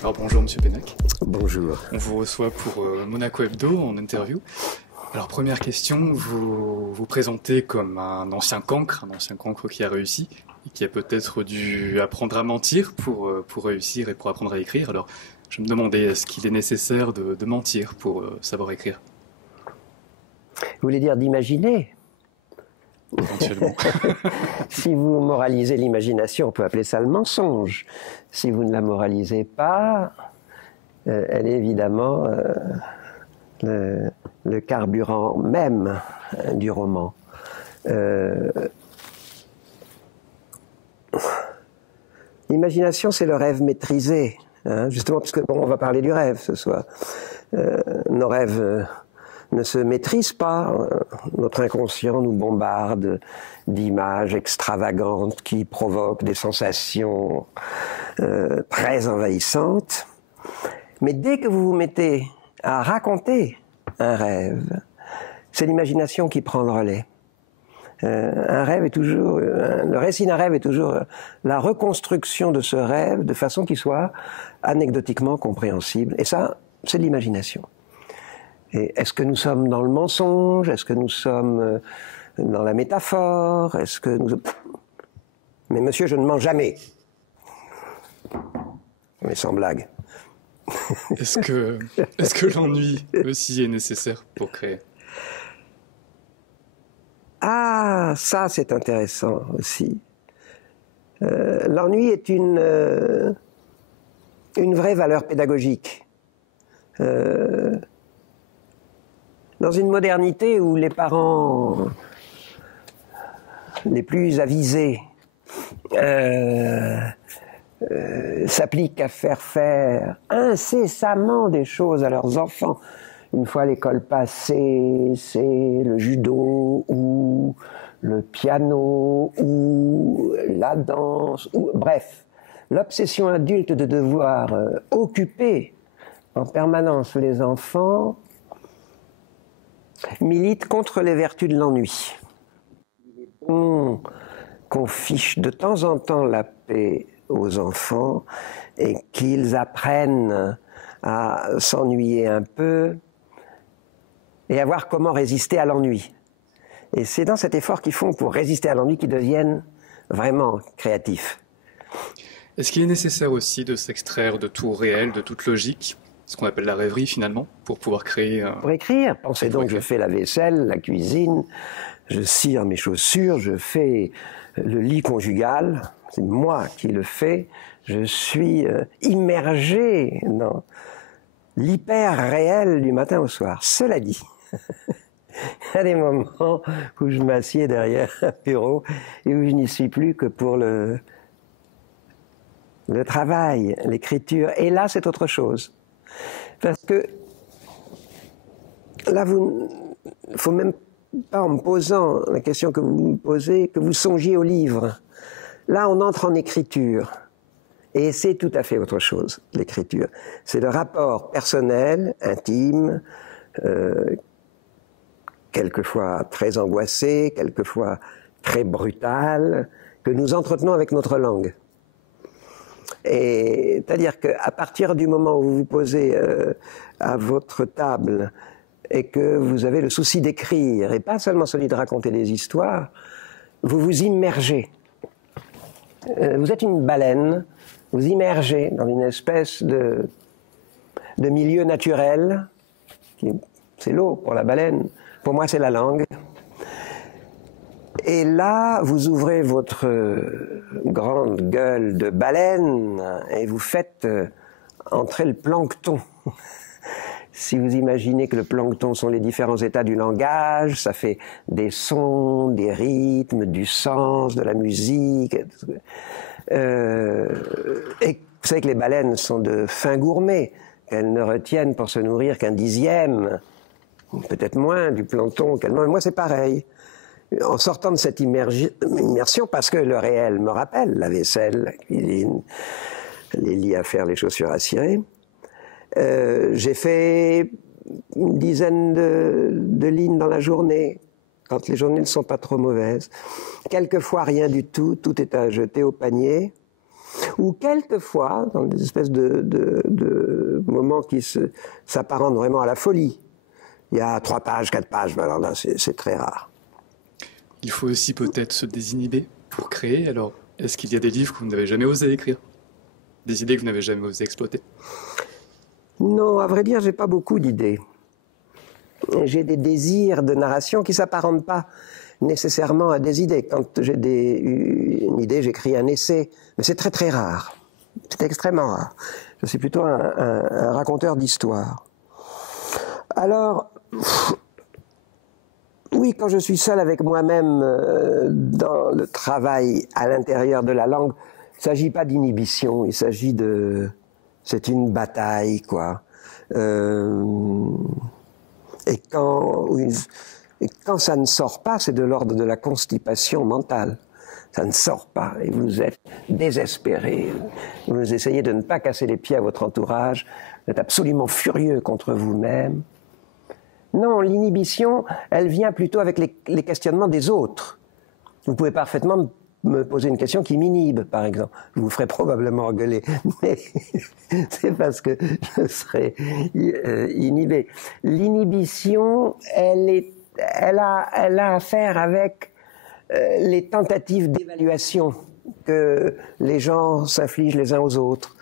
Alors bonjour Monsieur Pénac. Bonjour. On vous reçoit pour Monaco Hebdo en interview. Alors première question, vous vous présentez comme un ancien cancre qui a réussi et qui a peut-être dû apprendre à mentir pour réussir et pour apprendre à écrire. Alors je me demandais, est-ce qu'il est nécessaire de mentir pour savoir écrire? Vous voulez dire d'imaginer? Éventuellement. Si vous moralisez l'imagination, on peut appeler ça le mensonge. Si vous ne la moralisez pas, elle est évidemment le carburant même du roman. L'imagination, c'est le rêve maîtrisé, hein, justement, parce que bon, on va parler du rêve ce soir. Nos rêves ne se maîtrisent pas. Notre inconscient nous bombarde d'images extravagantes qui provoquent des sensations très envahissantes. Mais dès que vous vous mettez à raconter un rêve, c'est l'imagination qui prend le relais. Un rêve est toujours, le récit d'un rêve est toujours la reconstruction de ce rêve de façon qu'il soit anecdotiquement compréhensible. Et ça, c'est de l'imagination. Et est-ce que nous sommes dans le mensonge? Est-ce que nous sommes dans la métaphore? Est-ce que nous... Mais monsieur, je ne mens jamais. Mais sans blague. Est-ce que l'ennui aussi est nécessaire pour créer? Ah, ça c'est intéressant aussi. L'ennui est une vraie valeur pédagogique. Dans une modernité où les parents les plus avisés s'appliquent à faire incessamment des choses à leurs enfants, une fois l'école passée, c'est le judo ou le piano ou la danse, ou bref, l'obsession adulte de devoir occuper en permanence les enfants milite contre les vertus de l'ennui. Il est bon qu'on fiche de temps en temps la paix aux enfants et qu'ils apprennent à s'ennuyer un peu et à voir comment résister à l'ennui. Et c'est dans cet effort qu'ils font pour résister à l'ennui qu'ils deviennent vraiment créatifs. Est-ce qu'il est nécessaire aussi de s'extraire de tout réel, de toute logique, ce qu'on appelle la rêverie finalement, pour pouvoir créer... Pour écrire, pensez donc, je fais la vaisselle, la cuisine, je cire mes chaussures, je fais le lit conjugal, c'est moi qui le fais, je suis immergé dans l'hyper-réel du matin au soir. Cela dit, il y a des moments où je m'assieds derrière un bureau et où je n'y suis plus que pour le travail, l'écriture, et là c'est autre chose. Parce que là, il ne faut même pas, en me posant la question que vous me posez, que vous songiez au livre. Là, on entre en écriture. Et c'est tout à fait autre chose, l'écriture. C'est le rapport personnel, intime, quelquefois très angoissé, quelquefois très brutal, que nous entretenons avec notre langue. Et c'est-à-dire qu'à partir du moment où vous vous posez à votre table et que vous avez le souci d'écrire, et pas seulement celui de raconter des histoires, vous vous immergez. Vous êtes une baleine, vous immergez dans une espèce de milieu naturel. C'est l'eau pour la baleine, pour moi c'est la langue. Et là, vous ouvrez votre grande gueule de baleine et vous faites entrer le plancton. Si vous imaginez que le plancton sont les différents états du langage, ça fait des sons, des rythmes, du sens, de la musique. Et vous savez que les baleines sont de fins gourmets, qu'elles ne retiennent pour se nourrir qu'un dixième, peut-être moins, du plancton qu'elles mangent. Moi, c'est pareil. En sortant de cette immersion, parce que le réel me rappelle, la vaisselle, la cuisine, les lits à faire, les chaussures à cirer, j'ai fait une dizaine de lignes dans la journée, quand les journées ne sont pas trop mauvaises. Quelquefois rien du tout, tout est à jeter au panier. Ou quelquefois, dans des espèces de moments qui s'apparentent vraiment à la folie. Il y a 3 pages, 4 pages, alors là, c'est très rare. Il faut aussi peut-être se désinhiber pour créer. Alors, est-ce qu'il y a des livres que vous n'avez jamais osé écrire? Des idées que vous n'avez jamais osé exploiter? Non, à vrai dire, j'ai pas beaucoup d'idées. J'ai des désirs de narration qui s'apparentent pas nécessairement à des idées. Quand j'ai une idée, j'écris un essai, mais c'est très très rare. C'est extrêmement rare. Je suis plutôt un raconteur d'histoire. Alors, oui, quand je suis seul avec moi-même dans le travail à l'intérieur de la langue, il ne s'agit pas d'inhibition, il s'agit de... C'est une bataille, quoi. Et quand ça ne sort pas, c'est de l'ordre de la constipation mentale. Ça ne sort pas et vous êtes désespéré. Vous essayez de ne pas casser les pieds à votre entourage. Vous êtes absolument furieux contre vous-même. Non, l'inhibition, elle vient plutôt avec les questionnements des autres. Vous pouvez parfaitement me poser une question qui m'inhibe, par exemple. Je vous ferai probablement engueuler, mais c'est parce que je serai inhibé. L'inhibition, elle a affaire avec les tentatives d'évaluation que les gens s'infligent les uns aux autres.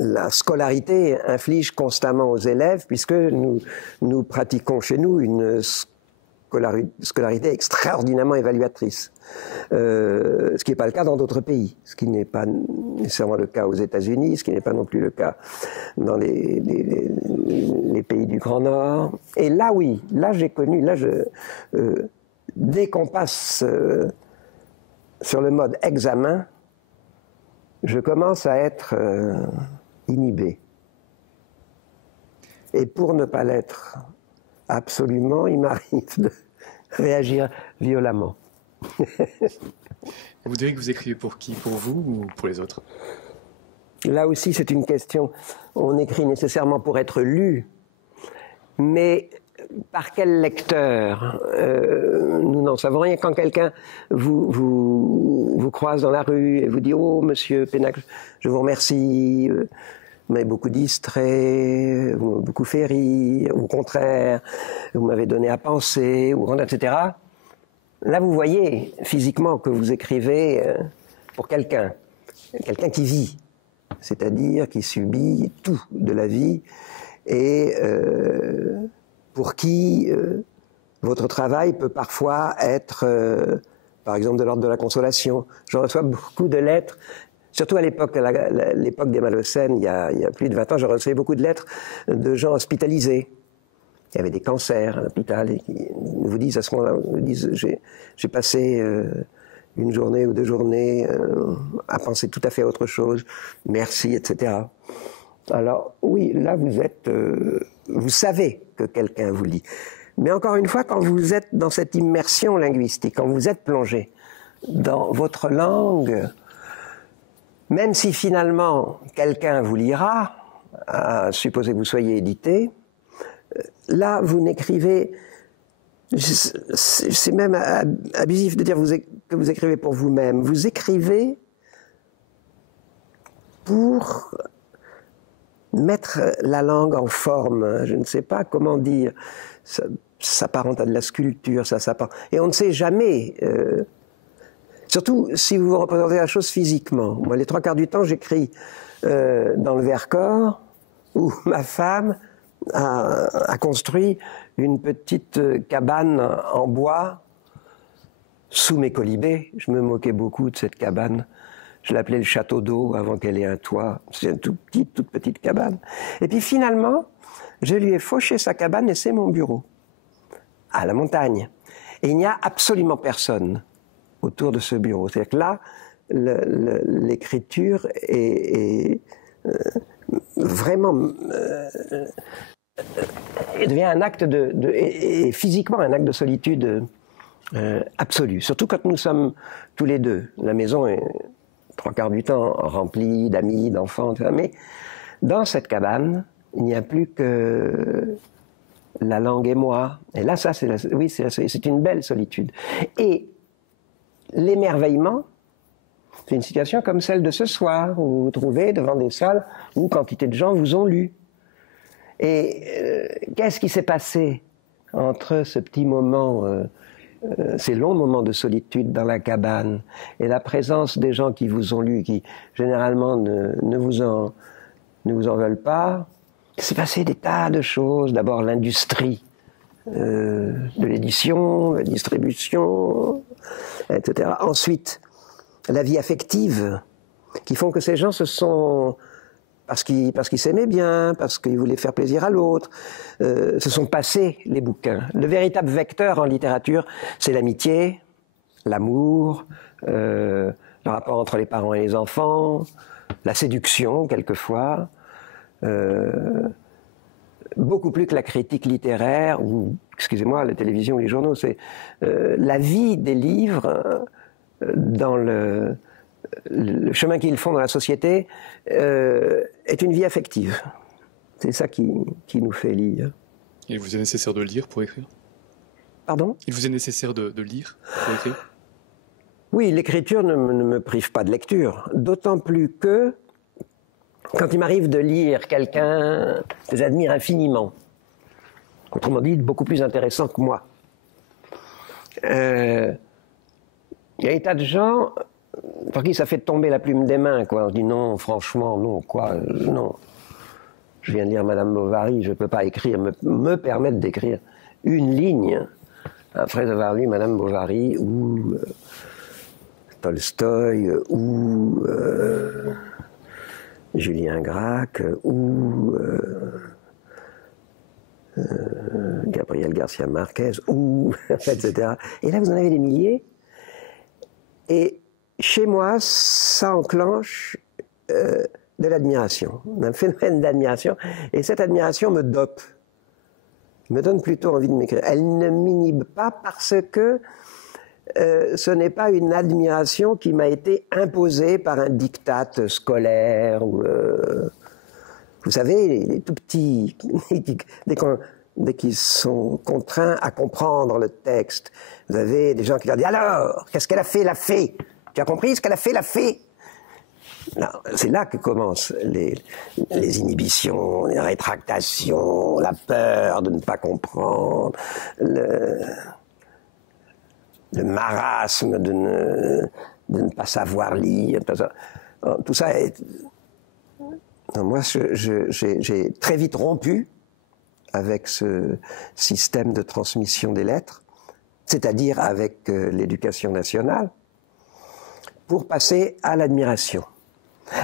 La scolarité inflige constamment aux élèves, puisque nous pratiquons chez nous une scolarité extraordinairement évaluatrice. Ce qui n'est pas le cas dans d'autres pays, ce qui n'est pas nécessairement le cas aux États-Unis, ce qui n'est pas non plus le cas dans les pays du Grand Nord. Et là, oui, là j'ai connu, dès qu'on passe sur le mode examen, je commence à être inhibé. Et pour ne pas l'être absolument, il m'arrive de réagir violemment. Vous direz que vous écrivez pour qui? Pour vous ou pour les autres? Là aussi, c'est une question. On écrit nécessairement pour être lu, mais par quel lecteur? Nous n'en savons rien. Quand quelqu'un vous croise dans la rue et vous dit « Oh, monsieur Pénac, je vous remercie, vous m'avez beaucoup distrait, vous m'avez beaucoup fait rire, au contraire, vous m'avez donné à penser, etc. » Là, vous voyez physiquement que vous écrivez pour quelqu'un qui vit, c'est-à-dire qui subit tout de la vie et pour qui votre travail peut parfois être, par exemple, de l'ordre de la consolation. Je reçois beaucoup de lettres, surtout à l'époque des Malocènes, il y a plus de 20 ans, je recevais beaucoup de lettres de gens hospitalisés. Il y avait des cancers à l'hôpital et qui vous disent à ce moment-là, j'ai passé une journée ou 2 journées à penser tout à fait à autre chose, merci, etc. Alors oui, là vous savez que quelqu'un vous lit. Mais encore une fois, quand vous êtes dans cette immersion linguistique, quand vous êtes plongé dans votre langue, même si finalement quelqu'un vous lira, supposez que vous soyez édité, là vous n'écrivez, c'est même abusif de dire que vous écrivez pour vous-même, vous écrivez pour mettre la langue en forme, je ne sais pas comment dire, ça s'apparente à de la sculpture, et on ne sait jamais, surtout si vous représentez la chose physiquement. Moi, les 3/4 du temps, j'écris dans le Vercors, où ma femme a construit une petite cabane en bois sous mes colibés. Je me moquais beaucoup de cette cabane. Je l'appelais le château d'eau avant qu'elle ait un toit. C'est une toute petite cabane. Et puis finalement, je lui ai fauché sa cabane et c'est mon bureau, à la montagne. Et il n'y a absolument personne autour de ce bureau. C'est-à-dire que là, l'écriture est vraiment... elle devient un acte et physiquement un acte de solitude absolue. Surtout quand nous sommes tous les deux. La maison est 3/4 du temps remplie d'amis, d'enfants, etc. Mais dans cette cabane, il n'y a plus que la langue et moi. Et là, ça, c'est une belle solitude. Et l'émerveillement, C'est une situation comme celle de ce soir, où vous vous trouvez devant des salles où quantité de gens vous ont lu. Et qu'est-ce qui s'est passé entre ce petit moment, ces longs moments de solitude dans la cabane, et la présence des gens qui vous ont lu, qui généralement ne vous en veulent pas? Il s'est passé des tas de choses. D'abord l'industrie de l'édition, la distribution, etc. Ensuite, la vie affective, qui font que ces gens se sont, parce qu'ils s'aimaient bien, parce qu'ils voulaient faire plaisir à l'autre, se sont passés les bouquins. Le véritable vecteur en littérature, c'est l'amitié, l'amour, le rapport entre les parents et les enfants, la séduction quelquefois, beaucoup plus que la critique littéraire ou, excusez-moi, la télévision ou les journaux. C'est la vie des livres dans le chemin qu'ils font dans la société est une vie affective. C'est ça qui nous fait lire. Il vous est nécessaire de lire pour écrire? Pardon? Il vous est nécessaire de lire pour écrire? Oui, l'écriture ne me prive pas de lecture. D'autant plus que, quand il m'arrive de lire quelqu'un que j'admire infiniment, autrement dit, beaucoup plus intéressant que moi, il y a des tas de gens pour qui ça fait tomber la plume des mains, quoi. On se dit non, franchement, non, quoi, non. Je viens de lire Madame Bovary, je ne peux pas écrire, me permettre d'écrire une ligne après avoir lu Madame Bovary ou Tolstoï ou Julien Gracq ou Gabriel Garcia Marquez ou etc. Et là, vous en avez des milliers. Et chez moi, ça enclenche de l'admiration, un phénomène d'admiration. Et cette admiration me dope, me donne plutôt envie de m'écrire. Elle ne m'inhibe pas parce que ce n'est pas une admiration qui m'a été imposée par un diktat scolaire. Ou, vous savez, les tout petits, dès qu'ils sont contraints à comprendre le texte, vous avez des gens qui leur disent « Alors, qu'est-ce qu'elle a fait, la fée ? Tu as compris ce qu'elle a fait, la fée ?» C'est là que commencent les inhibitions, les rétractations, la peur de ne pas comprendre, le marasme de ne pas savoir lire. Tout ça est... Non, moi, j'ai très vite rompu avec ce système de transmission des lettres, c'est-à-dire avec l'éducation nationale, pour passer à l'admiration,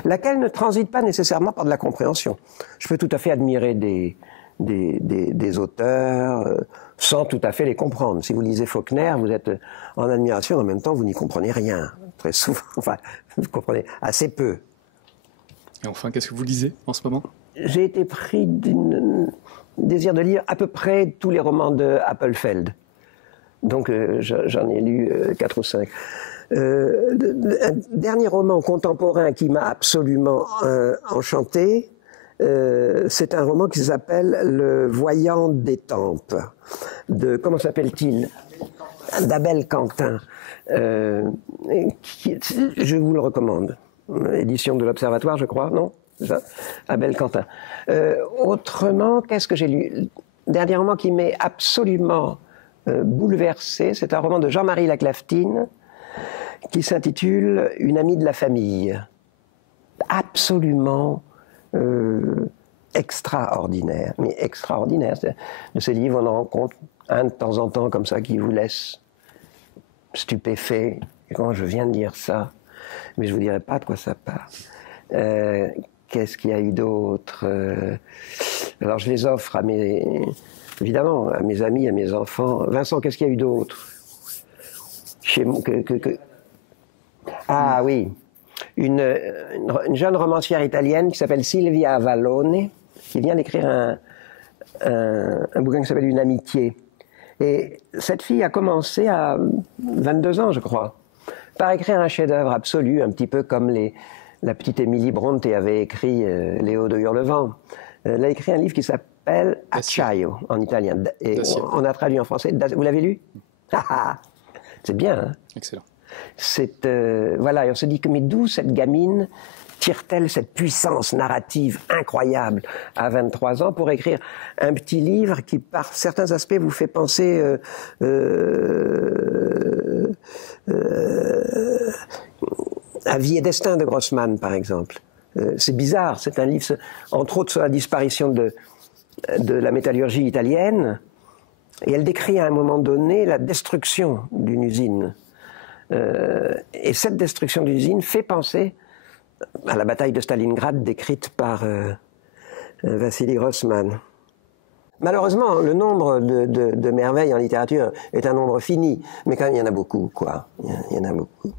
laquelle ne transite pas nécessairement par de la compréhension. Je peux tout à fait admirer des auteurs sans tout à fait les comprendre. Si vous lisez Faulkner, vous êtes en admiration, en même temps vous n'y comprenez rien, très souvent, enfin, vous comprenez assez peu. Et enfin, qu'est-ce que vous lisez en ce moment? J'ai été pris d'un désir de lire à peu près tous les romans de Appelfeld. Donc j'en ai lu 4 ou 5. Un dernier roman contemporain qui m'a absolument enchanté, c'est un roman qui s'appelle Le Voyant d'Étampes, de, comment s'appelle-t-il? d'Abel Quentin. Je vous le recommande. Édition de l'Observatoire, je crois, non? C'est ça? Abel Quentin. Autrement, qu'est-ce que j'ai lu? Dernier roman qui m'est absolument bouleversé, c'est un roman de Jean-Marie Laclaftine qui s'intitule Une amie de la famille. Absolument extraordinaire, mais extraordinaire. De ces livres, on en rencontre un de temps en temps comme ça qui vous laisse stupéfait. Et quand je viens de lire ça, mais je ne vous dirai pas de quoi ça parle. Qu'est-ce qu'il y a eu d'autre? Alors je les offre à évidemment, à mes amis, à mes enfants. Vincent, qu'est-ce qu'il y a eu d'autre? Ah oui, une jeune romancière italienne qui s'appelle Silvia Avallone, qui vient d'écrire un bouquin qui s'appelle Une amitié. Et cette fille a commencé à 22 ans, je crois, par écrire un chef-d'œuvre absolu, un petit peu comme la petite Émilie Brontë avait écrit Léo de Hurlevent. Elle a écrit un livre qui s'appelle Acciaio, en italien. Et on a traduit en français. Vous l'avez lu? C'est bien, hein? Excellent. Voilà, et on se dit que mais d'où cette gamine tire-t-elle cette puissance narrative incroyable à 23 ans pour écrire un petit livre qui, par certains aspects, vous fait penser à Vie et Destin de Grossman, par exemple. C'est bizarre, c'est un livre, entre autres, sur la disparition de la métallurgie italienne, et elle décrit à un moment donné la destruction d'une usine. Et cette destruction d'une usine fait penser à la bataille de Stalingrad décrite par Vassili Grossman. Malheureusement, le nombre de merveilles en littérature est un nombre fini, mais quand même il y en a beaucoup, quoi. Il y en a beaucoup.